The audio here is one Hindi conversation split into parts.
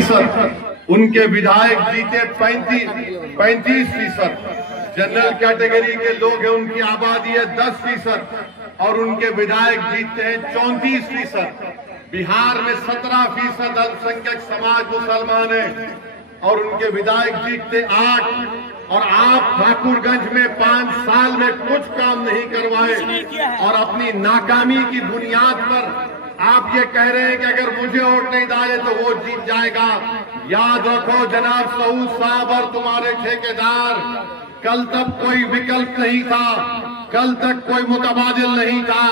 30%, उनके विधायक जीते 35%, जनरल कैटेगरी के लोग हैं उनकी आबादी है 10% और उनके विधायक जीतते हैं 34%। बिहार में 17% अल्पसंख्यक समाज मुसलमान है और उनके विधायक जीतते 8। और आप ठाकुरगंज में 5 साल में कुछ काम नहीं करवाए और अपनी नाकामी की बुनियाद पर आप ये कह रहे हैं कि अगर मुझे वोट नहीं डाले तो वो जीत जाएगा। याद रखो जनाब सऊद साहब और तुम्हारे ठेकेदार, कल तक कोई विकल्प नहीं था, कल तक कोई मुतबादिल नहीं था।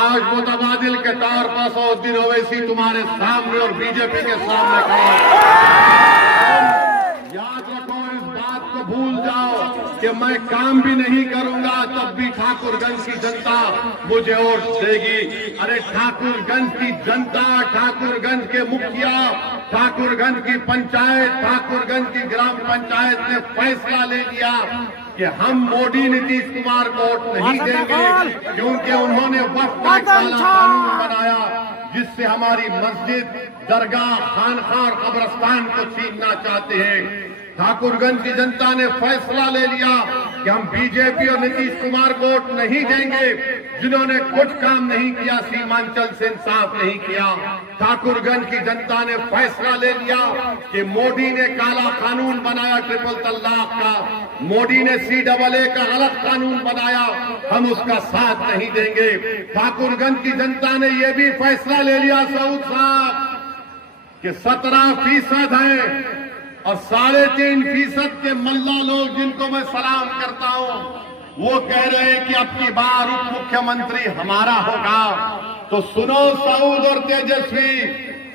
आज मुतबादिल के तौर पर सऊदीन ओवैसी तुम्हारे सामने और बीजेपी के सामने खड़ा है। याद रखो, इस बात को भूल जाओ कि मैं काम भी नहीं करूंगा तब भी ठाकुरगंज की जनता मुझे वोट देगी। अरे ठाकुरगंज की जनता, ठाकुरगंज के मुखिया, ठाकुरगंज की पंचायत, ठाकुरगंज की ग्राम पंचायत ने फैसला ले लिया कि हम मोदी नीतीश कुमार को वोट नहीं देंगे क्योंकि उन्होंने वक्फ का काला कानून बनाया जिससे हमारी मस्जिद, दरगाह, खानका और कब्रिस्तान को छीनना चाहते हैं। ठाकुरगंज की जनता ने फैसला ले लिया कि हम बीजेपी और नीतीश कुमार को वोट नहीं देंगे जिन्होंने कुछ काम नहीं किया, सीमांचल से इंसाफ नहीं किया। ठाकुरगंज की जनता ने फैसला ले लिया कि मोदी ने काला कानून बनाया ट्रिपल तलाक का, मोदी ने CAA का गलत कानून बनाया, हम उसका साथ नहीं देंगे। ठाकुरगंज की जनता ने यह भी फैसला ले लिया सऊद साहब कि 17% है और 3.5% के मल्ला लोग जिनको मैं सलाम करता हूं वो कह रहे हैं कि अब की बार उप मुख्यमंत्री हमारा होगा। तो सुनो सऊद और तेजस्वी,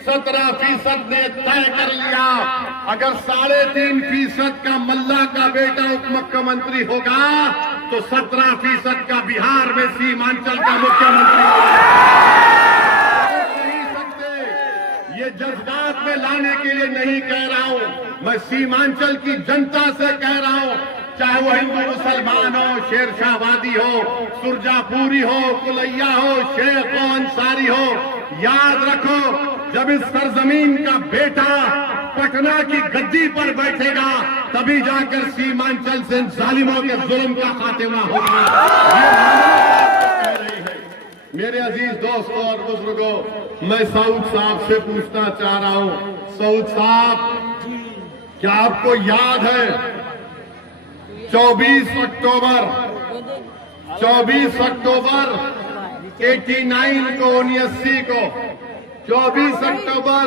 17% ने तय कर लिया अगर 3.5% का मल्ला का बेटा उप मुख्यमंत्री होगा तो 17% का बिहार में सीमांचल का मुख्यमंत्री नहीं सकते। ये जज्बात में लाने के लिए नहीं कह रहा हूं, मैं सीमांचल की जनता से कह रहा हूं, चाहे वो हिंदू मुसलमान हो, शेरशाहवादी हो, सुरजापुरी हो, कुलैया हो, शेख हो, अंसारी हो, याद रखो जब इस सरजमीन का बेटा पटना की गद्दी पर बैठेगा तभी जाकर सीमांचल से जालिमों के जुल्म का खात्मा होगा। मेरे अजीज दोस्तों और बुजुर्गों, मैं सऊद साहब से पूछना चाह रहा हूं, सऊद साहब क्या आपको याद है 24 अक्टूबर 89 को 79 को 24 अक्टूबर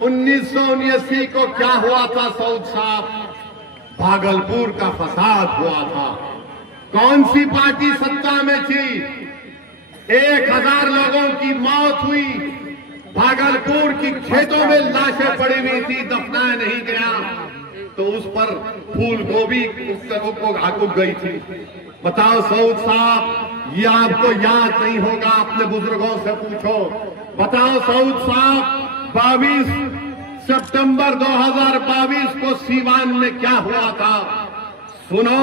1979 को क्या हुआ था सऊद साहब? भागलपुर का फसाद हुआ था। कौन सी पार्टी सत्ता में थी? 1000 लोगों की मौत हुई, भागलपुर की खेतों में लाशें पड़ी हुई थी, दफनाया नहीं गया तो उस पर फूल गोभी को उग गई थी। बताओ सऊद साहब, ये आपको याद नहीं होगा, अपने बुजुर्गों से पूछो। बताओ सऊद साहब, 22 सितंबर 2022 को सीवान में क्या हुआ था? सुनो,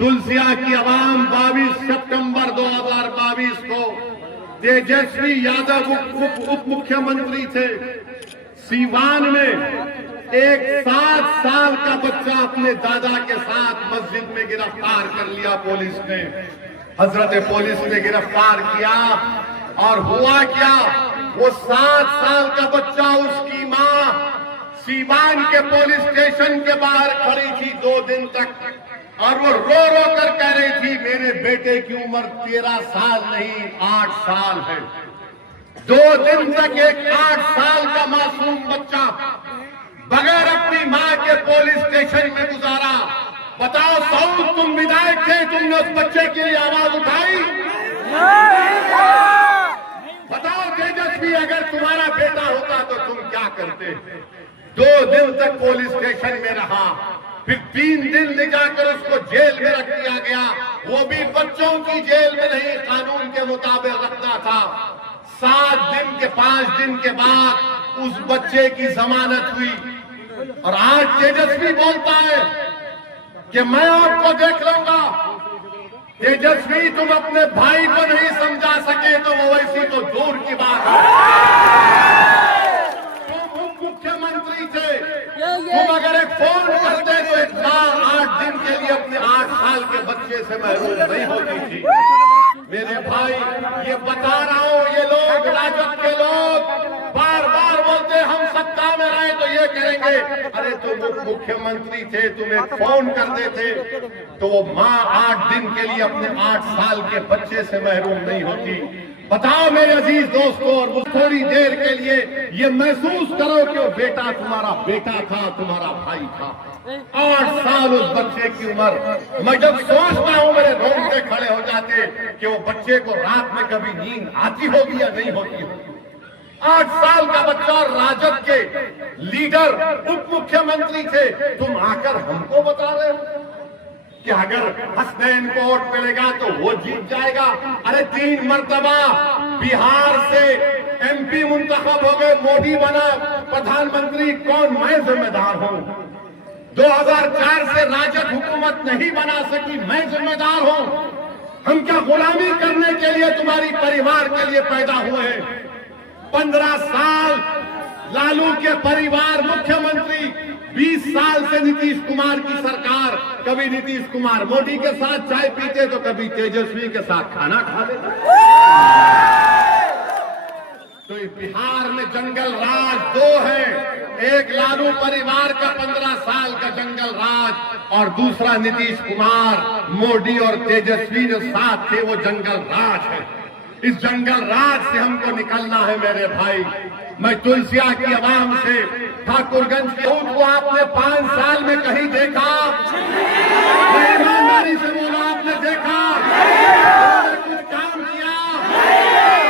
तुलसिया की आवाम 22 सितंबर 2022 को तेजस्वी यादव उप मुख्यमंत्री थे। सीवान में एक 7 साल का बच्चा अपने दादा के साथ मस्जिद में गिरफ्तार कर लिया पुलिस ने। हजरत पुलिस ने गिरफ्तार किया और हुआ क्या, वो 7 साल का बच्चा, उसकी मां सीवान के पुलिस स्टेशन के बाहर खड़ी थी 2 दिन तक और वो रो रो कर कह रही थी मेरे बेटे की उम्र 13 साल नहीं 8 साल है। 2 दिन तक एक 8 साल का मासूम बच्चा बगैर अपनी मां के पुलिस स्टेशन में गुजारा। बताओ सऊद, तुम विधायक थे, तुमने उस बच्चे के लिए आवाज उठाई? बताओ तेजस्वी, अगर तुम्हारा बेटा होता तो तुम क्या करते? 2 दिन तक पुलिस स्टेशन में रहा, फिर 3 दिन ले जाकर उसको जेल में रख दिया गया, वो भी बच्चों की जेल में नहीं, कानून के मुताबिक रखना था। 5 दिन के बाद उस बच्चे की जमानत हुई और आज तेजस्वी बोलता है कि मैं आपको देख लूंगा। तेजस्वी, तुम अपने भाई को नहीं समझा सके तो वो वैसी तो दूर की बात है। तुम उप मुख्यमंत्री थे, तुम अगर एक फोन करते तो एक माँ 8 दिन के लिए अपने 8 साल के बच्चे से महरूम नहीं होती थी। मेरे भाई, ये बता रहा हूं, ये लोग राजद के लोग बार बार बोलते हम सत्ता में रहे तो ये करेंगे। अरे तुम मुख्यमंत्री थे, तुम एक फोन कर देते तो वो माँ 8 दिन के लिए अपने 8 साल के बच्चे से महरूम नहीं होती। बताओ मेरे अजीज दोस्तों, और वो थोड़ी देर के लिए ये महसूस करो कि वो बेटा तुम्हारा बेटा था, तुम्हारा भाई था। 8 साल उस बच्चे की उम्र। मैं जब सोचता हूं मेरे रोंगटे खड़े हो जाते कि वो बच्चे को रात में कभी नींद आती होगी या नहीं होती होगी। 8 साल का बच्चा और राजद के लीडर उप मुख्यमंत्री थे, तुम आकर हमको बता रहे हो कि अगर हसनैन को वोट मिलेगा तो वो जीत जाएगा। अरे 3 मर्तबा बिहार से MP मुंतखब हो गए, मोदी बना प्रधानमंत्री, कौन? मैं जिम्मेदार हूं। 2004 से राजद हुकूमत नहीं बना सकी, मैं जिम्मेदार हूं। हम क्या गुलामी करने के लिए तुम्हारी परिवार के लिए पैदा हुए हैं? 15 साल लालू के परिवार मुख्यमंत्री, 20 साल से नीतीश कुमार की सरकार। कभी नीतीश कुमार मोदी के साथ चाय पीते तो कभी तेजस्वी के साथ खाना खा लेते। तो बिहार में जंगल राज 2 है, एक लालू परिवार का 15 साल का जंगल राज और दूसरा नीतीश कुमार, मोदी और तेजस्वी जो साथ थे वो जंगल राज है। इस जंगल राज से हमको निकलना है मेरे भाई। मैं तुलसिया की आवाम से, ठाकुरगंज के को आपने 5 साल में कहीं देखा? ईमानदारी से बोला, आपने देखा? कुछ काम किया?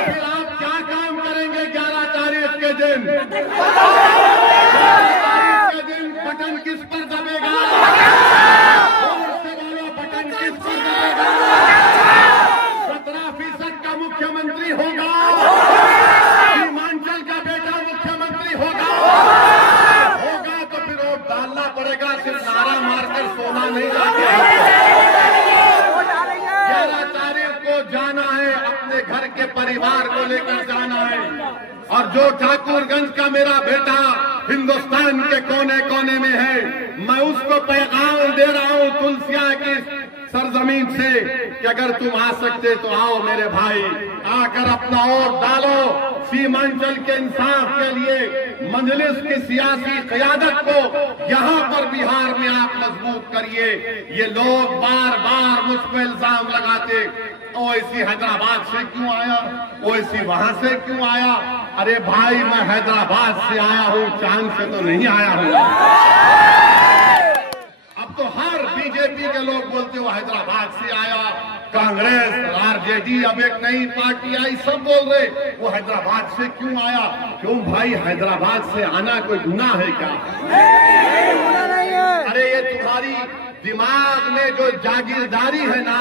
फिर आप क्या काम करेंगे 11 तारीख के दिन? 11 तारीख के दिन बटन किस पर दबेगा? जोर से बोलो, बटन किस पर दबेगा? 17% का मुख्यमंत्री होगा, सीमांचल का बेटा मुख्यमंत्री होगा तो फिर वोट डालना पड़ेगा, सिर्फ नारा मारकर सोना नहीं जाएगा। 11 तारीख को जाना है, अपने घर के परिवार को लेकर जाना है। और जो ठाकुरगंज का मेरा बेटा हिंदुस्तान के कोने कोने में है, मैं उसको पैगाम दे रहा हूं तुलसिया की सरजमीन से कि अगर तुम आ सकते तो आओ मेरे भाई, आकर अपना वोट डालो। सीमांचल के इंसाफ के लिए मजलिस की सियासी क़यादत को यहाँ पर बिहार में आप मजबूत करिए। ये लोग बार बार मुझ पर इल्जाम लगाते, ओवैसी हैदराबाद से क्यों आया, ओवैसी वहां से क्यों आया। अरे भाई, मैं हैदराबाद से आया हूं, चांद से तो नहीं आया हूं। अब तो हर बीजेपी के लोग बोलते हो हैदराबाद से आया, कांग्रेस, RJD, अब एक नई पार्टी आई, सब बोल रहे वो हैदराबाद से क्यों आया। क्यों भाई, हैदराबाद से आना कोई गुनाह है क्या? अरे ये तुम्हारी दिमाग में जो जागीरदारी है ना,